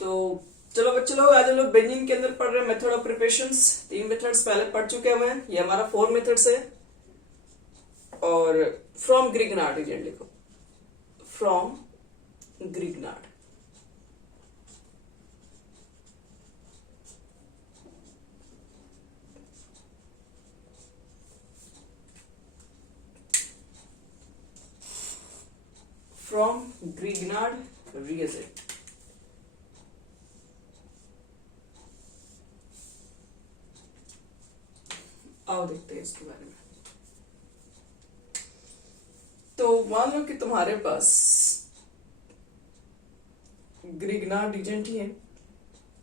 तो चलो बच्चे लोग, आज हम लोग बेंजीन के अंदर पढ़ रहे हैं मेथड ऑफ प्रिपरेशंस। 3 मेथड्स पहले पढ़ चुके हुए हैं, ये हमारा 4 मेथड्स है। और फ्रॉम ग्रिग्नार्ड रीजन लिखो, from Grignard. From Grignard reason. आओ देखते हैं इसके बारे में। तो मान लो कि तुम्हारे पास ग्रिग्नार्ड रीजन ही है,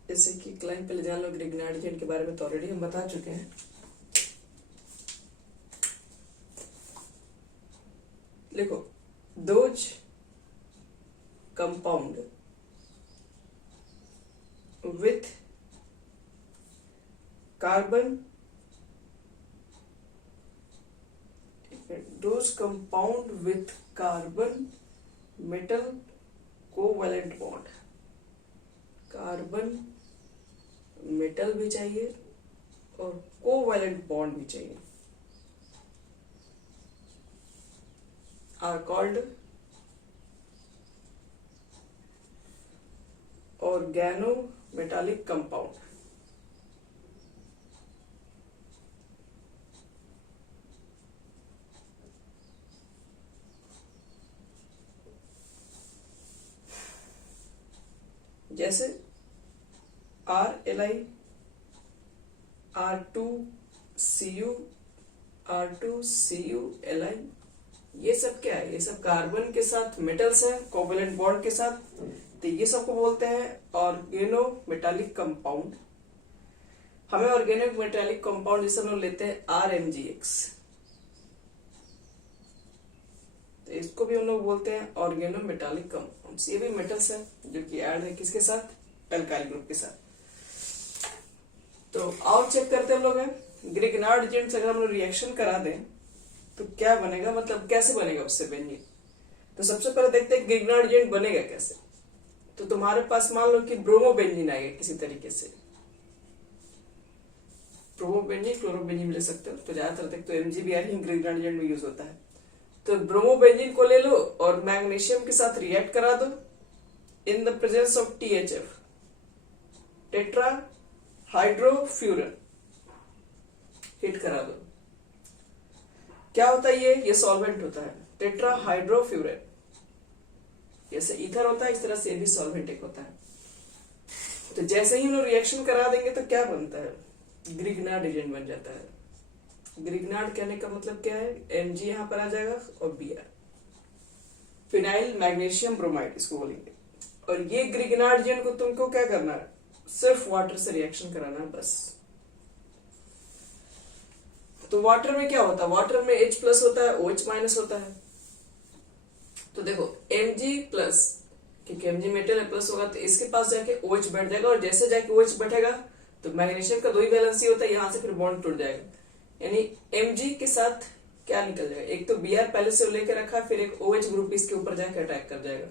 जैसे कि क्लाइंट पहले जान लो। ग्रिग्नार्ड रीजन के बारे में तो ऑलरेडी हम बता चुके हैं। लिखो, those compound with carbon, those compound with carbon metal covalent bond। Carbon metal भी चाहिए और कोवैलेंट बॉन्ड भी चाहिए, are called organometallic compound. जैसे RLi, R2Cu, R2Cu Li, ये सब क्या है? ये सब कार्बन के साथ मेटल्स है कोवैलेंट बॉन्ड के साथ। तो ये सबको बोलते हैं ऑर्गेनो मेटालिक कंपाउंड। हमें ऑर्गेनो मेटालिक कंपाउंड जिसे हम लोग लेते हैं RMgX, तो इसको भी हम लोग बोलते हैं ऑर्गेनो मेटालिक कंपाउंड्स। ये भी मेटल्स है जो कि ऐड है किसके साथ? एल्काइल ग्रुप के साथ। तो आओ चेक करते हैं हम लोग हैं ग्रिग्नार्ड रीजन से अगर हम लोग रिएक्शन करा दें तो क्या बनेगा, मतलब कैसे बनेगा उससे बेंजीन। तो सबसे पहले देखते हैं ग्रिग्नार्ड रीजन बनेगा कैसे। तो तुम्हारे पास मान लो कि ब्रोमोबेंजीन आएगा किसी तरीके से, ब्रोमोबेंजीन, क्लोरोबेंजीन ले सकते हो। तो ज्यादातर देखते हो MgBr ही ग्रिग्नार्ड रीजन में यूज होता है। तो ब्रोमोबेंजीन को ले लो और मैग्नीशियम के साथ रिएक्ट करा दो in the presence of THF, tetrahydrofuran. Heat करा दो, क्या होता है? ये सॉल्वेंट होता है, टेट्रा हाइड्रोफ्यूरन। जैसे ईथर होता है इस तरह से ये भी सॉल्वेंट एक होता है। तो जैसे ही हम लोग रिएक्शन करा देंगे तो क्या बनता है? ग्रिग्नार्ड रीजन बन जाता है। ग्रिग्नार्ड कहने का मतलब क्या है? Mg यहां पर आ जाएगा और Br, फिनाइल मैग्नीशियम ब्रोमाइड इसको बोलेंगे। और ये ग्रिग्नार्ड रीजन को तुमको क्या करना है? सिर्फ वाटर से रिएक्शन कराना है बस। तो वाटर में क्या होता है? वाटर में H प्लस होता है, OH माइनस होता है। तो देखो Mg प्लस, क्योंकि Mg मेटल है, प्लस होगा तो इसके पास जाके OH बैठ जाएगा। और जैसे जाके OH बैठेगा तो मैग्नीशियम का 2 ही वैलेंसी होता है, यहां से फिर बॉन्ड टूट जाएगा। यानी Mg के साथ क्या निकल जाएगा? एक तो Br पहले से लेकर रखा, फिर एक OH ग्रुप इसके ऊपर जाकर अटैक कर जाएगा।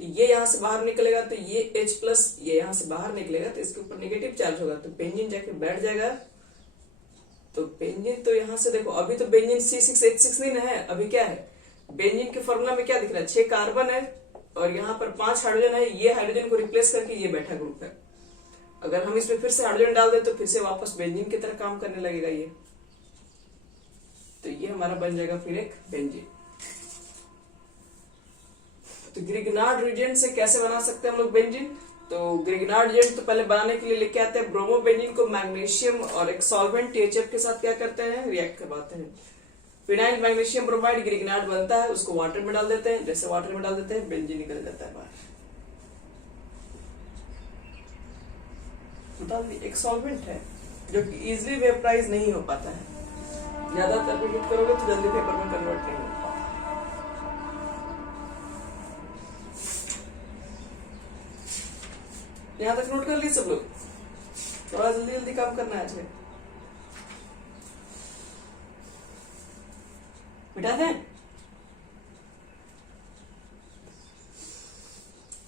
तो ये यहां से बाहर निकलेगा, तो ये H प्लस ये यहां से बाहर निकलेगा, तो इसके ऊपर नेगेटिव चार्ज होगा, तो बेंजीन जाके बैठ जाएगा। तो बेंजीन तो यहां से देखो, अभी तो बेंजीन C6H6 नहीं है, अभी क्या है? बेंजीन के फॉर्मूला में क्या दिख रहा है? 6 कार्बन है और यहाँ पर 5 हाइड्रोजन है। ये हाइड्रोजन को रिप्लेस करके ये बैठा ग्रुप है। अगर हम इसमें फिर से हाइड्रोजन डाल दें तो फिर से वापस बेंजीन की तरह काम करने लगेगा ये। तो ये हमारा बन जाएगा फिर एक बेंजीन। तो ग्रिग्नार्ड रीजन से कैसे बना सकते हैं हम लोग बेंजीन? तो ग्रिग्नार्ड रीजन तो पहले बनाने के लिए लेके आते हैं ब्रोमोबेंजीन को मैग्नीशियम और एक सॉल्वेंट THF के साथ क्या करते हैं? रिएक्ट करवाते हैं। फिनाइल मैग्नीशियम ब्रोमाइड ग्रिग्नार्ड बनता है, उसको वाटर में डाल देते हैं। जैसे वाटर में डाल देते हैं बेंजीन निकल जाता है बाहर। एक सॉल्वेंट है जो कि इजिली वेपराइज नहीं हो पाता है, ज्यादातर भी हीट करोगे तो जल्दी पेपर में कन्वर्ट नहीं होता। यहां तक नोट कर ली सब लोग? थोड़ा जल्दी जल्दी काम करना है इसमें। मिटा दें?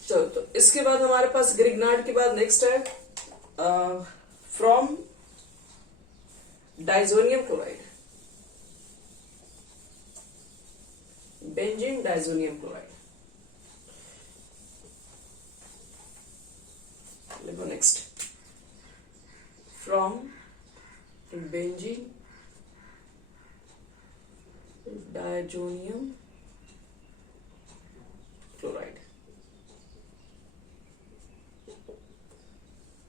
चलो, तो इस इसके बाद हमारे पास ग्रिग्नार्ड के बाद नेक्स्ट है from diazonium chloride, benzene diazonium chloride. देखो next, from benzene diazonium chloride.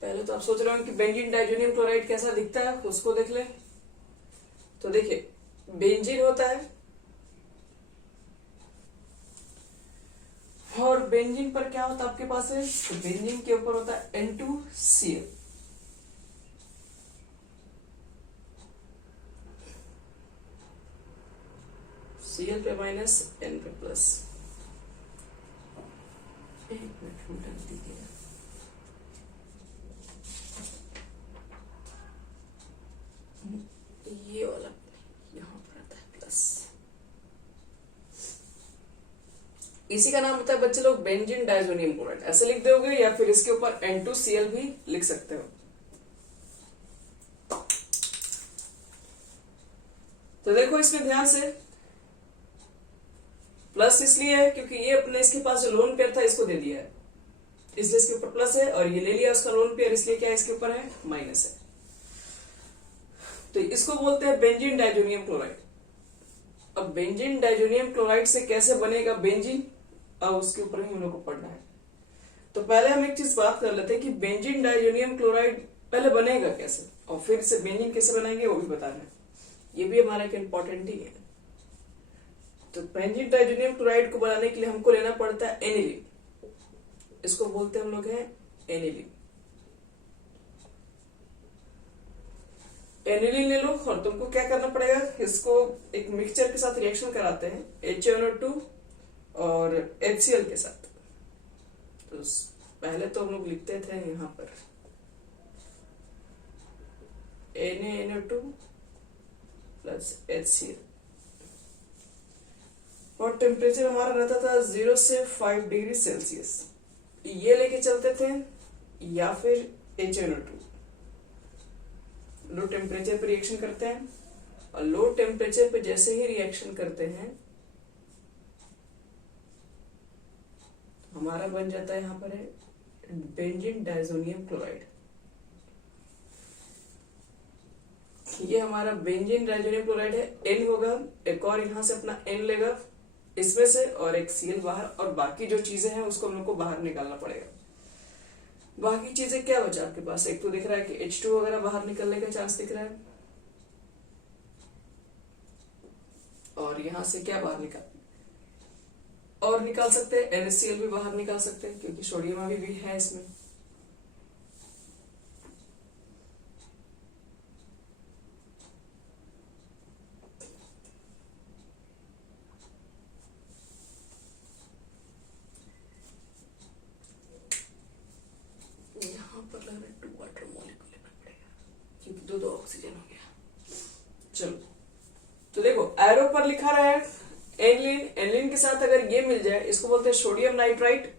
पहले तो आप सोच रहे हो कि बेंजीन डाइजोनियम क्लोराइड कैसा दिखता है, उसको देख ले। तो देखिए, बेंजीन होता है और बेंजीन पर क्या होता है आपके पास है, तो बेंजीन के ऊपर होता है N2Cl। Cl पे माइनस, N पे प्लस। एक मिनट उल्टा दीजिएगा, ये वाला यहां पर आता है प्लस। इसी का नाम होता है बच्चे लोग बेंजीन डाइजोनियम क्लोराइड, ऐसे लिख दोगे या फिर इसके ऊपर N2Cl भी लिख सकते हो। तो देखो इसमें ध्यान से, प्लस इसलिए है क्योंकि ये अपने इसके पास जो लोन पेयर था इसको दे दिया है, इसलिए इसके ऊपर प्लस है, और ये ले लिया उसका लोन पेयर, इसलिए क्या है इसके ऊपर है माइनस है। तो इसको बोलते हैं बेंजीन डाइजोनियम क्लोराइड। अब बेंजीन डाइजोनियम क्लोराइड से कैसे बनेगा बेंजीन, अब उसके ऊपर ही हम लोग को पढ़ना है। तो पहले हम एक चीज बात कर लेते हैं कि बेंजीन डाइजोनियम क्लोराइड पहले बनेगा कैसे, और फिर इसे बेंजीन कैसे बनाएंगे वो भी बताना है, ये भी हमारा एक इंपॉर्टेंट ही है। तो बेंजीन डाइजोनियम क्लोराइड को बनाने के लिए हमको लेना पड़ता है एनिलीन, इसको बोलते हैं हम लोग है एनिलीन। एनिलीन ले लो और तुमको क्या करना पड़ेगा, इसको एक मिक्सचर के साथ रिएक्शन कराते हैं HNO2 और HCl के साथ। तो पहले तो हम लोग लिखते थे यहां पर NaNO2 प्लस HCl, और टेम्परेचर हमारा रहता था 0 से 5 डिग्री सेल्सियस। ये लेके चलते थे, या फिर HNO2 लो टेम्परेचर पे रिएक्शन करते हैं, और लो टेम्परेचर पे जैसे ही रिएक्शन करते हैं हमारा बन जाता है यहां पर है बेंजीन डाइजोनियम क्लोराइड। ये हमारा बेंजीन डाइजोनियम क्लोराइड है। N होगा, एक और यहां से अपना N लेगा इसमें से, और एक Cl बाहर, और बाकी जो चीजें हैं उसको हम लोग को बाहर निकालना पड़ेगा। बाकी चीजें क्या बचा आपके पास, एक तो दिख रहा है कि H2 वगैरह बाहर निकलने का चांस दिख रहा है, और यहां से क्या बाहर निकाल सकते हैं, NaCl भी बाहर निकाल सकते हैं क्योंकि सोडियम अभी भी है इसमें। यहां पर लग रहा है 2 वाटर मॉलिक्यूल लेना पड़ेगा क्योंकि 2 ऑक्सीजन हो गया। चलो, तो देखो एरो पर लिखा रहा है एनिलीन, एनिलीन के साथ अगर ये मिल जाए इसको बोलते हैं सोडियम नाइट्राइट,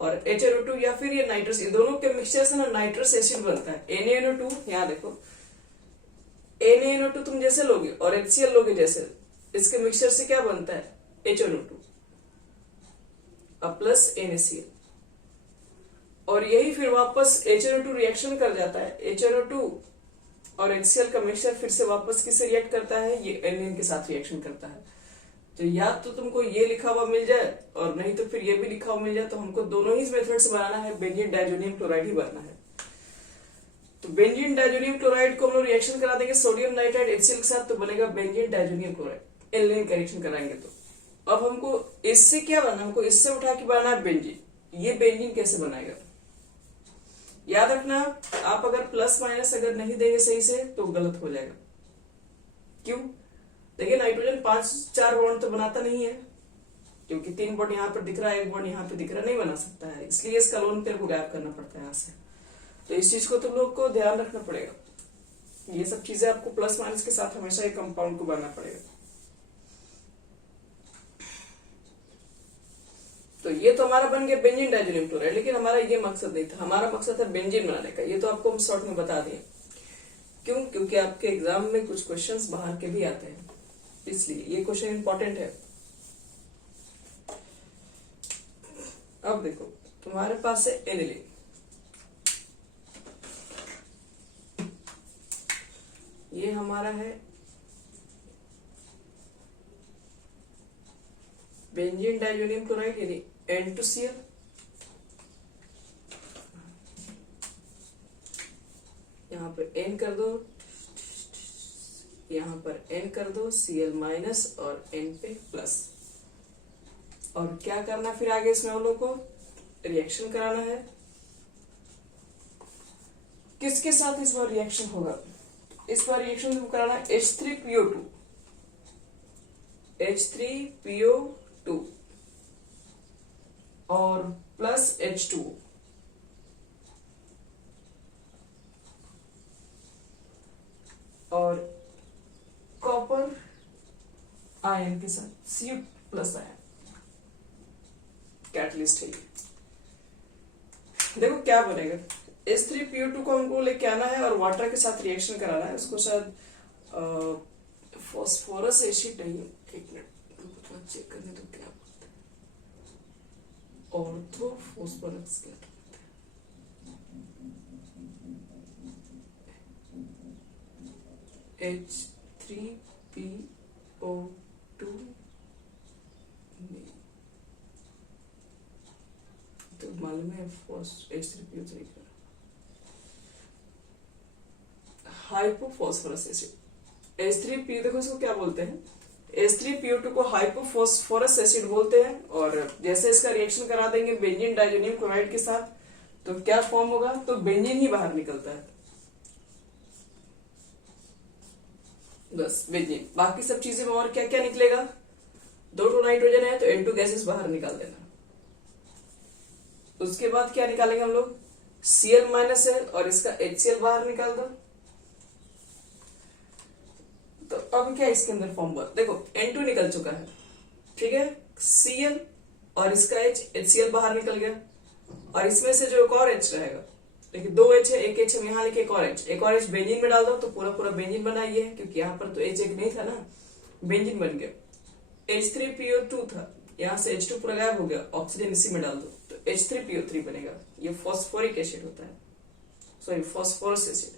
और HNO2 या फिर ये नाइट्रस, ये दोनों के मिक्सचर से ना नाइट्रस एसिड बनता है NaNO2। यहाँ देखो NaNO2 तुम जैसे लोगे और HCl लोगे जैसे, इसके मिक्सचर से क्या बनता है HNO2 अब प्लस NaCl, और यही फिर वापस HNO2 रिएक्शन कर जाता है, HNO2 और HCl का मिक्सचर फिर से वापस किससे रिएक्ट करता है, ये एनिलीन के साथ रिएक्शन करता है। तो या तो तुमको ये लिखा हुआ मिल जाए और नहीं तो फिर ये भी लिखा हुआ मिल जाए, तो हमको दोनों ही मेथड से बनाना है, बेंजीन डाइजोनियम क्लोराइड ही बनना है। तो बेंजीन डाइजोनियम क्लोराइड को हम लोग रिएक्शन करा देंगे सोडियम नाइट्राइड HCl के साथ, तो बनेगा बेंजीन डाइजोनियम क्लोराइड। एनिलीन का रिएक्शन कराएंगे तो अब हमको इससे क्या बनना, हमको इससे उठा के बनाना है बेंजीन। ये बेंजीन कैसे बनाएगा, याद रखना, आप अगर प्लस माइनस अगर नहीं देंगे सही से तो गलत हो जाएगा। क्यों, देखिए नाइट्रोजन 5-4 बॉन्ड तो बनाता नहीं है, क्योंकि 3 बॉन्ड यहाँ पर दिख रहा है, 1 बॉन्ड यहाँ पे दिख रहा है, नहीं बना सकता है, इसलिए इसका लोन पेयर को गायब करना पड़ता है यहाँ से। तो इस चीज को तुम लोग को ध्यान रखना पड़ेगा, ये सब चीजें आपको प्लस माइनस के साथ हमेशा एक कंपाउंड को बनाना पड़ेगा। तो ये तो हमारा बन गया बेंजीन डाइजोनियम क्लोराइड, लेकिन हमारा ये मकसद नहीं था, हमारा मकसद था बेंजीन बनाने का। ये तो आपको हम शॉर्ट में बता दिए। क्यों? क्योंकि आपके एग्जाम में कुछ क्वेश्चंस बाहर के भी आते हैं, इसलिए ये क्वेश्चन इंपॉर्टेंट है। अब देखो तुम्हारे पास है एनिलीन, ये हमारा है बेंजीन डाइजोनियम क्लोराइड यानी N2Cl, यहाँ पर N कर दो, यहाँ पर N कर दो, Cl माइनस और N पे प्लस। और क्या करना फिर आगे इसमें हम लोग को रिएक्शन कराना है। किसके साथ इस बार रिएक्शन होगा? इस बार रिएक्शन कराना है H3PO2, H3PO2 और प्लस H2O, और कॉपर आयन के साथ Cu प्लस आयन कैटलिस्ट है। देखो क्या बनेगा, H3PO2 को हमको लेके आना है और वाटर के साथ रिएक्शन कराना है। उसको शायद फॉस्फोरस एसिड नहीं, एक मिनट चेक करने तो क्या बोलते हैं, ऑर्थोफॉस्फोरस क्या बोलते हैं, H3PO2 तो मालूम है H3PO3 का हाइपोफॉस्फोरस एसिड। H3PO देखो इसको क्या बोलते हैं, H3PO2 को हाइपोफॉस्फोरस एसिड बोलते हैं। और जैसे इसका रिएक्शन करा देंगे बेंजीन डाइजोनियम क्लोराइड के साथ तो क्या फॉर्म होगा, तो बेंजीन ही बाहर निकलता है, बस बेंजीन। बाकी सब चीजें में और क्या क्या निकलेगा, 2 नाइट्रोजन है तो N2 गैसेस बाहर निकाल देना। उसके बाद क्या निकालेंगे हम लोग, Cl माइनस है और इसका HCl बाहर निकाल दो। तो अब क्या इसके अंदर फॉर्म हुआ, देखो N2 निकल चुका है, ठीक है, Cl और इसका HCl बाहर निकल गया, और इसमें से जो एक और H रहेगा, देखिए 2 H है, एक H हम यहाँ लिखे, एक और H बेंजीन में डाल दो तो पूरा पूरा बेंजीन बनाइए, क्योंकि यहाँ पर तो H एक नहीं था ना, बेंजीन बन गया। H3PO2 था, यहाँ से H2 पूरा गायब हो गया, ऑक्सीजन इसी में डाल दो तो H3PO3 बनेगा। ये फॉस्फोरिक एसिड होता है, सॉरी फॉस्फोरस एसिड।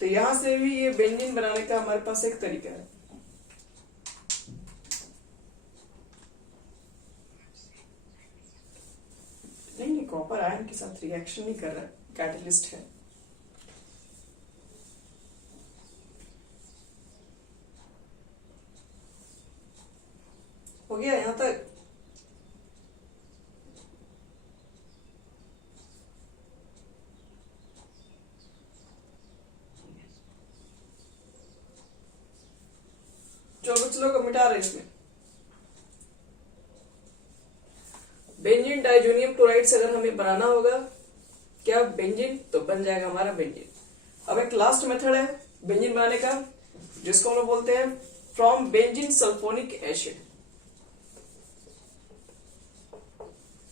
तो यहां से भी ये बेंजीन बनाने का हमारे पास एक तरीका है। नहीं, कॉपर आयन के साथ रिएक्शन नहीं कर रहा है, कैटलिस्ट है। हो गया यहां तक। जो कुछ लोग मिटा रहे इसमें, बेंजीन डाइजोनियम क्लोराइड से अगर हमें बनाना होगा क्या बेंजीन, तो बन जाएगा हमारा बेंजीन। अब एक लास्ट मेथड है बेंजीन बनाने का, जिसको हम लोग बोलते हैं from benzene sulphonic acid.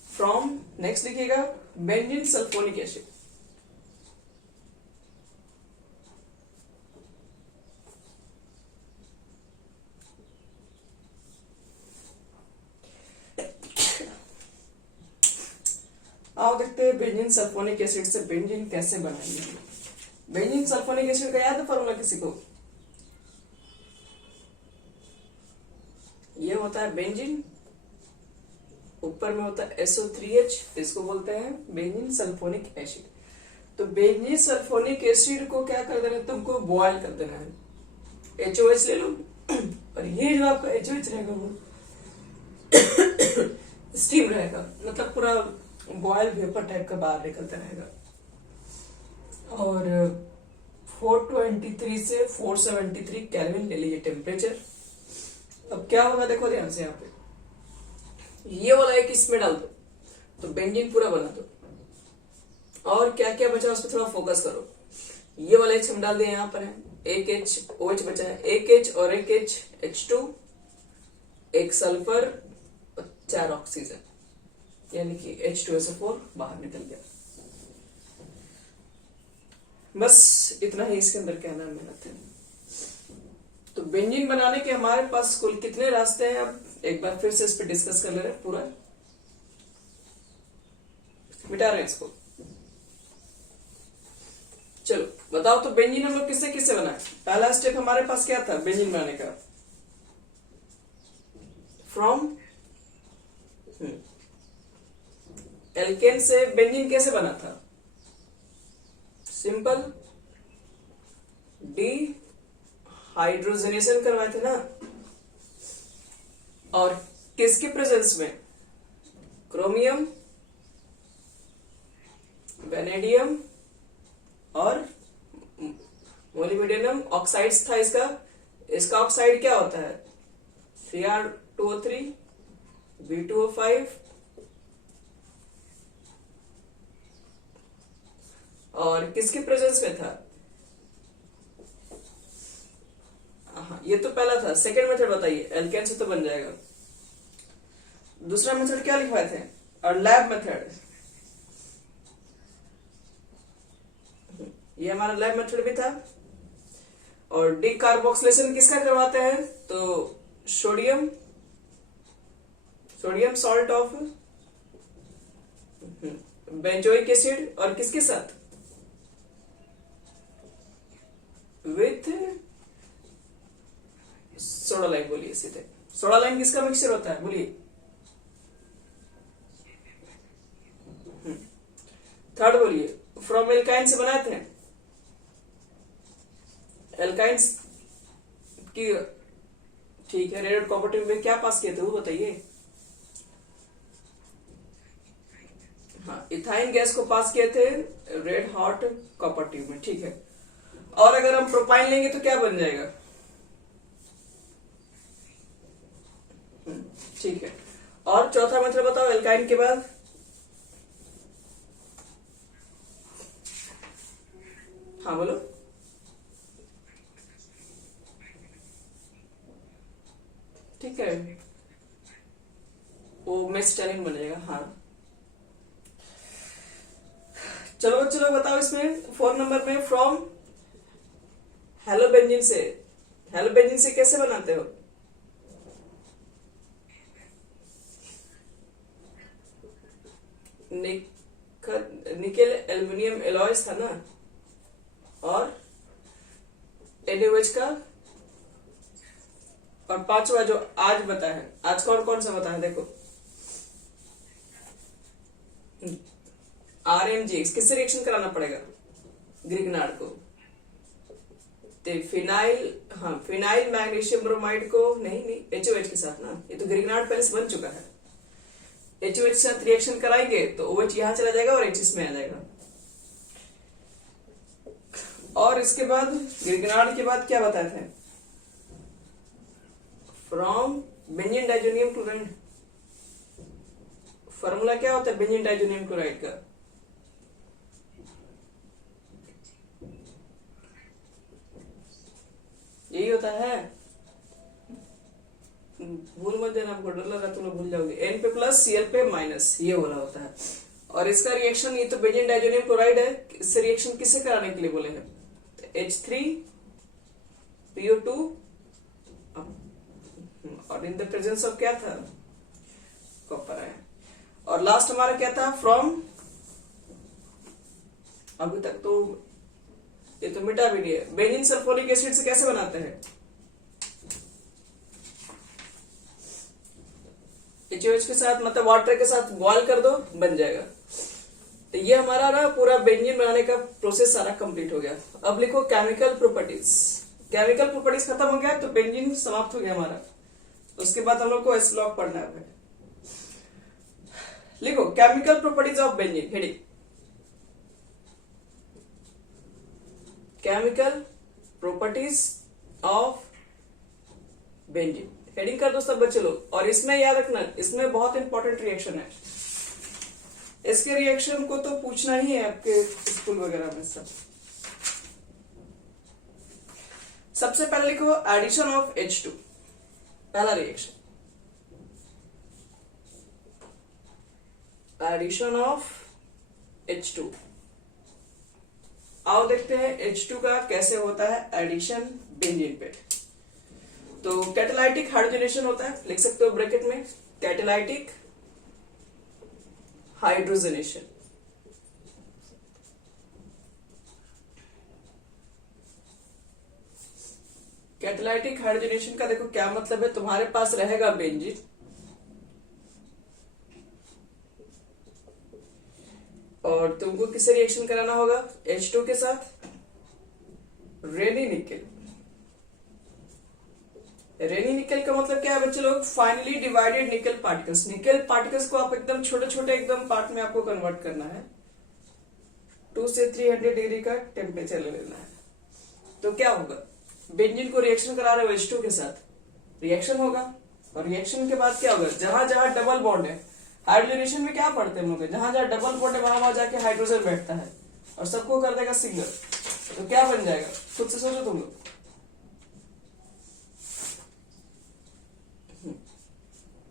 From next लिखिएगा बेंजीन सल्फोनिक एसिड। आओ देखते हैं बेंजीन सल्फोनिक एसिड से बेंजीन कैसे बनाएंगे। बेंजीन सल्फोनिक एसिड का याद है फॉर्मूला किसी को? ये होता है बेंजीन, ऊपर में होता है SO3H, इसको बोलते हैं बेंजीन सल्फोनिक एसिड। तो बेंजीन सल्फोनिक एसिड को क्या कर देना है, तुमको बॉयल कर देना है। HOH ले लो और ये जो आपका HOH रहेगा वो स्टीम रहेगा, मतलब पूरा बॉयल वेपर टाइप का बाहर निकलता रहेगा। और 423 से 473 केल्विन ले लीजिए टेम्परेचर। अब क्या होगा देखो ध्यान से, यहाँ पे ये वाला एक इसमें डाल दो तो बेंजीन पूरा बना दो। और क्या क्या बचा उस पर थोड़ा फोकस करो। ये वाला H हम डाल दें, यहाँ पर है एक H OH बचा है, एक H और एक H H2, एक सल्फर 4 ऑक्सीजन, यानी कि H2SO4 बाहर निकल गया। बस इतना ही इसके अंदर कहना है मेहनत है। तो बेंजीन बनाने के हमारे पास कुल कितने रास्ते हैं, अब एक बार फिर से इस पे डिस्कस कर ले रहे हैं पूरा। मिटा रहे हैं इसको। चलो बताओ तो बेंजीन हम लोग किससे किससे बनाए। पहला स्टेप हमारे पास क्या था बेंजीन बनाने का, फ्रॉम एल्केन से बेंजीन कैसे बना था, सिंपल डी हाइड्रोजनेशन करवाए थे ना, और किसके प्रेजेंस में, क्रोमियम, वेनेडियम और मोलिब्डेनम ऑक्साइड्स था इसका। इसका ऑक्साइड क्या होता है, Cr2O3, B2O5 और किसके प्रेजेंस में था, हाँ ये तो पहला था। सेकेंड मेथड बताइए, एल्केन से तो बन जाएगा। दूसरा मेथड क्या लिखवाए थे, और लैब मेथड, ये हमारा लैब मेथड भी था। और डीकार्बोक्सिलेशन किसका करवाते हैं, तो sodium salt of benzoic acid, और किसके साथ, विथ सोडा लाइम। बोलिए सीधे, सोडा लाइम किसका मिक्सचर होता है, बोलिए। थर्ड बोलिए, फ्रॉम एल्काइन से बनाए थे। एल्काइंस की ठीक है, रेड कॉपरेटिव में क्या पास किए थे वो बताइए। हाँ, इथाइन गैस को पास किए थे रेड हॉट कॉपरेटिव में, ठीक है। और अगर हम प्रोपाइन लेंगे तो क्या बन जाएगा, ठीक है। और चौथा मेथड बताओ एल्काइन के बाद, हाँ बोलो। ठीक है, वो मेस्टरीन बनेगा, हाँ। चलो चलो बताओ इसमें 4 नंबर में, फ्रॉम हेलोबेंजीन से कैसे बनाते हो, निकेल एल्युमिनियम एलॉयज था ना, और NaOH का, और पांचवा जो आज बताया है, आज कौन कौन सा बताया देखो, RMG किससे रिएक्शन कराना पड़ेगा, ग्रिग्नार्ड को। फिनाइल मैग्नीशियम ब्रोमाइड को नहीं HOH के साथ ना, ये तो ग्रिग्नार्ड पहले से बन चुका है। HOH के साथ रिएक्शन कराएंगे तो OH यहां चला जाएगा और H इसमें आ जाएगा। और इसके बाद ग्रिग्नार्ड के बाद क्या बताए थे, from benzene diazonium chloride. Formula क्या होता है बेंजीन डाइजोनियम क्लोराइड का, यही होता है, भूल मत देना, आपको डर लगा तुम लोग भूल जाओगे। N पे प्लस Cl पे माइनस, ये वाला होता है। और इसका रिएक्शन, ये तो बेंजीन डाइजोनियम क्लोराइड है, इससे रिएक्शन किससे कराने के लिए बोले हैं, H3PO2 और इन द प्रेजेंस ऑफ क्या था, कॉपर है। और लास्ट हमारा क्या था, फ्रॉम, अभी तक तो ये तो मिटा भी नहीं है, बेंजीन सल्फोनिक एसिड से कैसे बनाते हैं, HOH के साथ, मतलब वाटर के साथ बॉयल कर दो, बन जाएगा। तो ये हमारा ना पूरा बेंजीन बनाने का प्रोसेस सारा कंप्लीट हो गया। अब लिखो केमिकल प्रॉपर्टीज। केमिकल प्रॉपर्टीज खत्म हो गया तो बेंजीन समाप्त हो गया हमारा। उसके बाद हम लोग को एस ब्लॉक पढ़ना है। लिखो chemical properties of benzene, heading chemical properties of benzene, heading कर दो सब बच्चे लोग। और इसमें याद रखना, इसमें बहुत इंपॉर्टेंट रिएक्शन है, इसके रिएक्शन को तो पूछना ही है आपके स्कूल वगैरह में सब। सबसे पहले लिखो एडिशन ऑफ H2, पहला रिएक्शन। Addition of H2। आओ देखते हैं H2 का कैसे होता है एडिशन बेंजीन पे। तो कैटालाइटिक हाइड्रोजनेशन होता है, लिख सकते हो ब्रैकेट में कैटालाइटिक हाइड्रोजनेशन। कैटालाइटिक हाइड्रोजनेशन का देखो क्या मतलब है, तुम्हारे पास रहेगा बेंजीन और तुमको किससे रिएक्शन कराना होगा, H2 के साथ रेनी निकेल। रेनी निकेल का मतलब क्या है बच्चे लोग, finally divided nickel particles. Nickel particles को आप एकदम छोटे छोटे एकदम पार्ट में आपको कन्वर्ट करना है। 2 से 300 डिग्री का टेम्परेचर ले लेना है। तो क्या होगा, बेंजीन को रिएक्शन करा रहे हो H2 के साथ, रिएक्शन होगा और रिएक्शन के बाद क्या होगा, जहां जहां डबल बॉन्ड है, हाइड्रोजनेशन में क्या पढ़ते हैं हम लोग, जहां जहां डबल बॉन्ड है वहां जाके हाइड्रोजन बैठता है और सबको कर देगा सिंगल। तो क्या बन जाएगा, खुद से सोचो तुम लोग।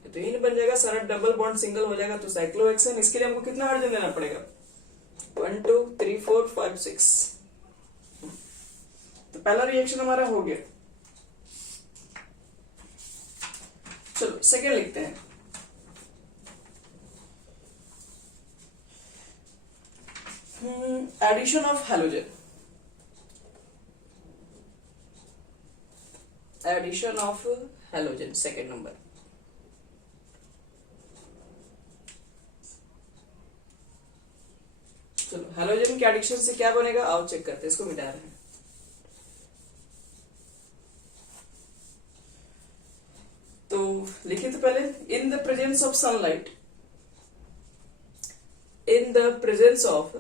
तो इन बन जाएगा, सारा डबल बॉन्ड सिंगल हो जाएगा तो साइक्लोहेक्सेन। इसके लिए हमको कितना हाइड्रोजन देना पड़ेगा, 1 2 3 4 5 6। तो पहला रिएक्शन हमारा हो गया। चलो सेकेंड लिखते हैं। Addition of halogen. Addition of halogen second number. चलो हैलोजन के एडिशन से क्या बनेगा, आओ चेक करते हैं। इसको मिटा रहे हैं। तो लिखिए तो पहले, इन the presence of sunlight, in the presence of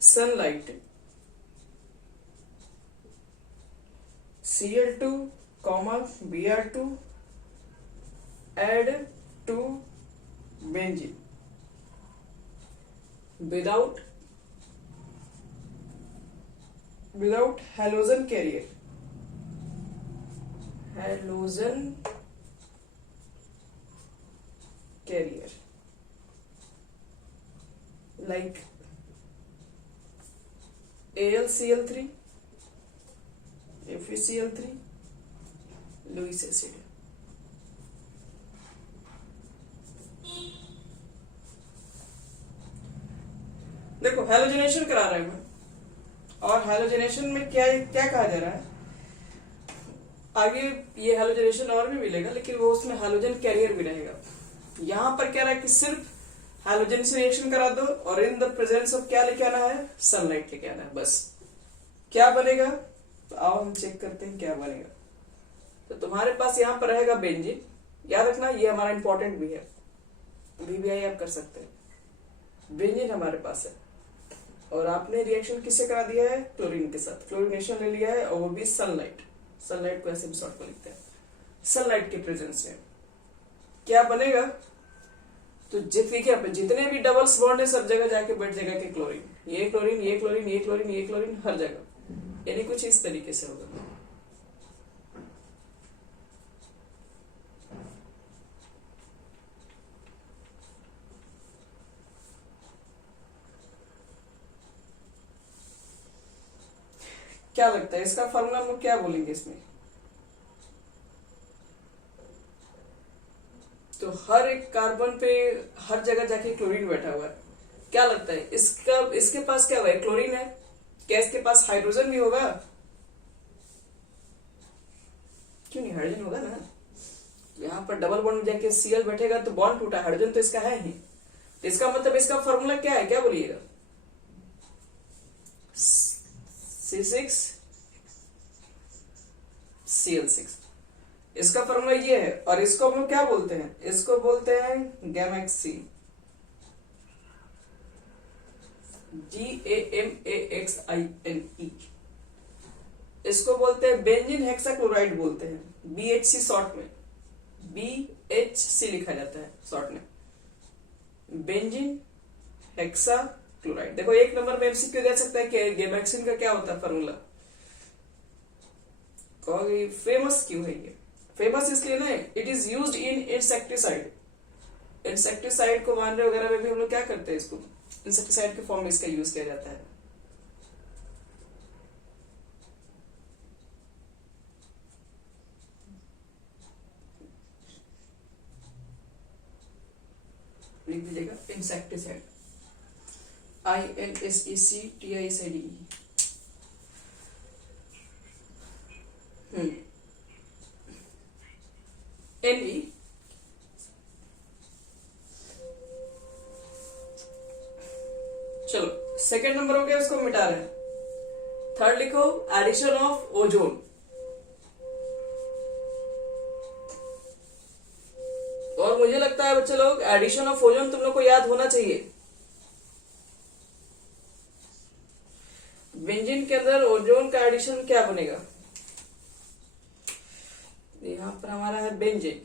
sunlight, Cl2, Br2 add to benzene without halogen carrier, like AlCl3, FeCl3, Lewis acid. देखो हैलोजनेशन करा रहे हैं और हैलोजनेशन में क्या क्या कहा जा रहा है, आगे ये हैलोजनेशन और भी मिलेगा लेकिन वो उसमें हैलोजन कैरियर भी रहेगा। यहां पर क्या रहा है कि सिर्फ हैलोजन से रिएक्शन करा दो और इन द प्रेजेंस ऑफ क्या लेके आना है, सनलाइट लेके आना है, बस। क्या बनेगा, तो आओ हम चेक करते हैं क्या बनेगा। तो तुम्हारे पास यहां पर रहेगा बेंजीन, याद रखना ये हमारा इंपॉर्टेंट भी है, VBI आप कर सकते हैं। बेंजीन हमारे पास है और आपने रिएक्शन किससे करा दिया है, क्लोरीन के साथ, क्लोरीनेशन ले लिया है और वो भी सनलाइट। सनलाइट को ऐसे भी शॉर्ट में लिखते हैं। सनलाइट के प्रेजेंस में क्या बनेगा, तो जितने भी डबल्स बॉन्ड है सब जगह जाके बैठ जाएगा कि क्लोरीन, ये क्लोरीन, ये क्लोरीन, ये क्लोरीन, ये क्लोरीन, हर जगह। यानी कुछ इस तरीके से होगा। क्या लगता है इसका फॉर्मूला हम लोग क्या बोलेंगे इसमें, तो हर एक कार्बन पे हर जगह जाके क्लोरीन बैठा हुआ है। क्या लगता है इसके पास क्या हुआ है, क्लोरीन है, क्या इसके पास हाइड्रोजन भी होगा, क्यों नहीं, हाइड्रोजन होगा ना। यहाँ पर डबल बॉन्ड में जाके Cl बैठेगा तो बॉन्ड टूटा, हाइड्रोजन तो इसका है ही। तो इसका मतलब इसका फॉर्मूला क्या है, क्या बोलिएगा, C6Cl6। इसका फॉर्मूला ये है और इसको हम लोग क्या बोलते हैं, इसको बोलते हैं गैमेक्सी, GAMAXINE। इसको बोलते हैं बेंजीन हेक्साक्लोराइड बोलते हैं, BHC शॉर्ट में, BHC लिखा जाता है शॉर्ट में, बेंजीन हेक्साक्लोराइड। देखो एक नंबर में एमसीक्यू दे सकता है कि गैमेक्सिन का क्या होता है फॉर्मूला, कहोगे फेमस क्यों है ये, फेमस इसलिए नहीं, it is used in insecticide. Insecticide को मारने वगैरह में भी हम लोग क्या करते हैं, इसको इंसेक्टिसाइड के फॉर्म में इसका यूज किया जाता है। लिख दीजिएगा इंसेक्टिसाइड, INSECTICIDE। NV चलो सेकेंड नंबर हो गया, उसको मिटा रहे हैं। थर्ड लिखो एडिशन ऑफ ओजोन। और मुझे लगता है बच्चे लोग एडिशन ऑफ ओजोन तुम लोग को याद होना चाहिए। बेंजीन के अंदर ओजोन का एडिशन क्या बनेगा, यहां पर हमारा है बेंजीन,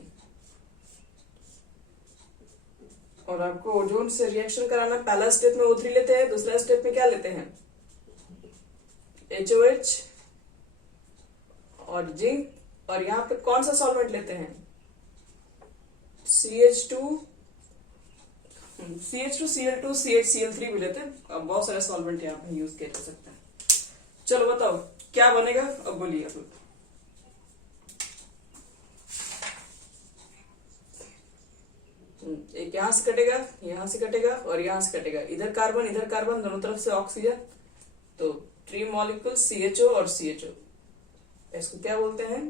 और आपको ओजोन से रिएक्शन कराना, पहला स्टेप में O3 लेते हैं, दूसरा स्टेप में क्या लेते हैं HOH और जिंक, और यहां पे कौन सा सॉल्वेंट लेते हैं CH2 Cl2 CHCl3 भी लेते हैं। अब बहुत सारे सॉल्वेंट यहाँ पे यूज किया जा सकता है। चलो बताओ क्या बनेगा, अब बोलिए आप। एक यहां से कटेगा, यहां से कटेगा और यहां से कटेगा, इधर कार्बन दोनों तरफ से ऑक्सीजन, तो 3 मॉलिक्यूल CHO और CHO, इसको क्या बोलते हैं